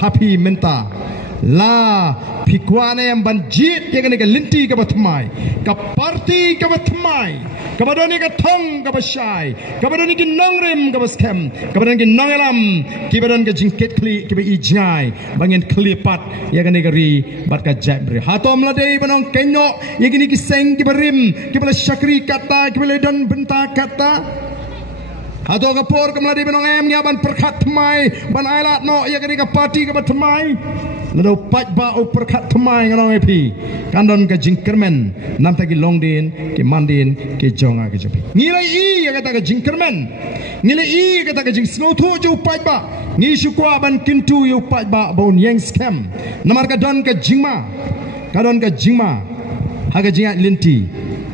happy menta la pikwane yang banjit yang ni linti ke batmai ke parti ke batmai ke badoni ke thong ke basai ke badoni ke nongrem ke baskem ke badoni ke nongelam ke badon ke jingket kli ke ijai bangin klipat yang ni ri bat ka jabri hatom ladei banong kenyo yang ni ke seng ke berim ke bala syakri kata ke bala don benta kata atau kapor kemeladi benong em nya ban perkat mai ban ailat no ya kini kapati ke batmai lalu pat ba o perkat mai ngalong epi kandon ke jingkermen nam tagi longdin ke mandin ke jonga ke jopi ngilai i ya kata ke jingkermen ngilai i kata ke jing snotho jo pat ba ngi syukwa ban kintu yo pat ba bon yang scam namar ka don ke jingma kadon ke jingma haga jingat linti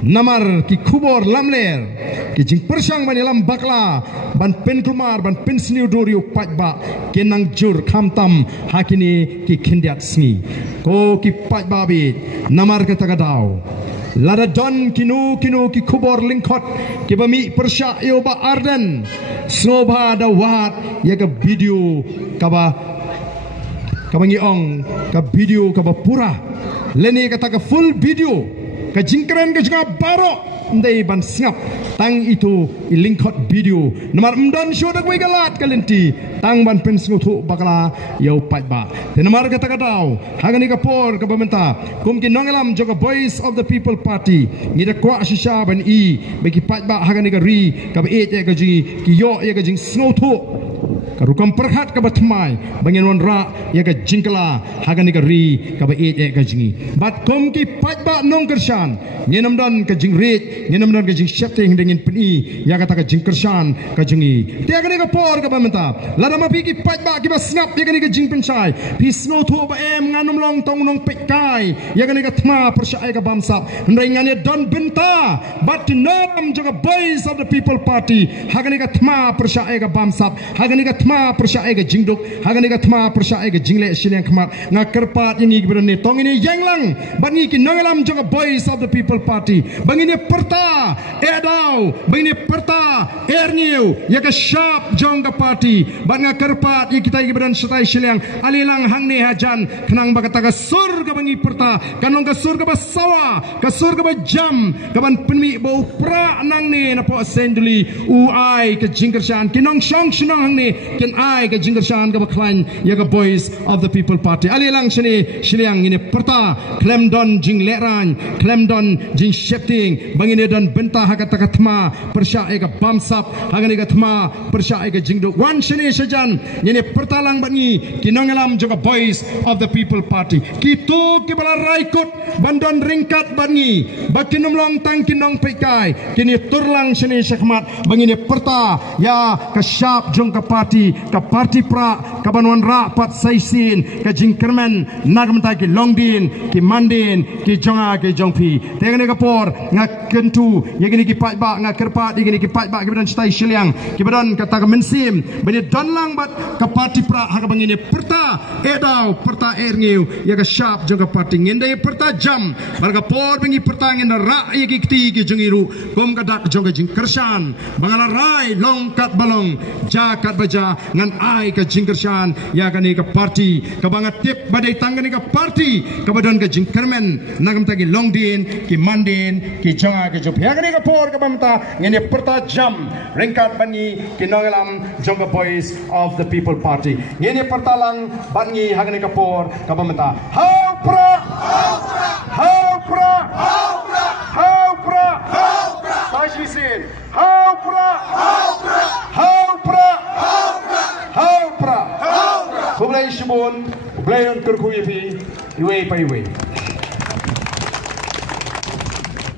namar ki kubor lamler ki jing persang bani lam bakla ban pen kumar ban pen sniu doriu pajba ke nang jur khamtam hakini ki khindiat sngi ko ki pajba bi namar ke tagadau lada don kinu ki kubor lingkot ki bami persya yo ba arden soba da wat ya ka video kaba kabangi ong ka video kaba pura leni kata ka full video ka jingkeren ka juga baro ndai ban singap tang itu lingkot video nomor mdan shodak we galat kalenti tang ban pensngu thu bakala yau pajba te nomor kata katau hagani ka por ka pementa kumki nongelam joga voice of the people party ngida kwa shisha ban i bagi pajba hagani ka ri ka be e ka ji ki yo ya ka jing snow thu karukam perhat ka batmai bangin wan ra ya ka jingkala hagani ka ri ka ba e ka jingi bat kom ki pajba nong kershan nyenam dan ka jingrit nyenam dan ka jing shapting dengan peni ya kata ka jingkersan ka jingi te hagani ka por ka bamenta lada ma pi ki pajba ki ba snap ya ka jing pensai pi snow thu ba em nganum long tong nong pekai ya ka thma persai ka bamsap ndai ngane don benta but nom joga boys of the people party hagani ka thma persai ka bamsap hagani ka thma persai ga jingduk hagani ga thma persai ga jingle silang khamat nga kerpat yang igibran ni tong ini yanglang bangi ki nangalam joga boys of the people party bangini perta edau bangini perta erniu ya ka sharp jongga party banga kerpat yang kita igibran setai silang alilang hangni hajan kenang bakata ga surga bangi perta kanong ga surga ba sawa ka surga ba jam kaban penmi bau pra nang ni na po senduli uai ke jingkersan kinong song sinong hangni ken ai ke jingkersan ke baklan ya ke boys of the people party ali lang sini siliang ini perta klem don jing leran klem don jing shifting bangine don benta hakata kathma persya e ke bamsap hagani kathma persya e ke jingduk wan sini sajan ini perta lang bangi kinongalam juga boys of the people party kitu ke bala raikut bandon ringkat bangi bakinum long tang kinong pekai kini turlang sini sekmat bangine perta ya ke syap jong ke parti pra kabanwan ra pat saisin ka jingkermen nagmta ki longdin ki mandin ki jonga ki jongpi tengene kapor nga kentu yegini ki pajba nga kerpat yegini ki pajba ki badan stai siliang ki badan kata ka mensim bani donlang bat ka parti pra ha ka bangini perta edau perta erngiu ya ka syap jong ka parti ngende perta jam barga por bangi perta ngenda ra yegi kti ki jongiru kom ka dak jong ka jingkersan bangala rai longkat balong jakat baja ngan ai ka jingkersan ya kani ka parti ka bangat tip badai tanggani ka parti ka badon ka jingkermen nagam tagi longdin ki mandin ki jonga ki jop ya kani ka por ka bamta ngene perta jam rengkat bani ki nongalam jonga boys of the people party ngene pertalang bangi hagani ka por ka bamta how pra Pashisin how pra Kublai Shibun, Kublai Kurkuyipi, Iwe Paiwe.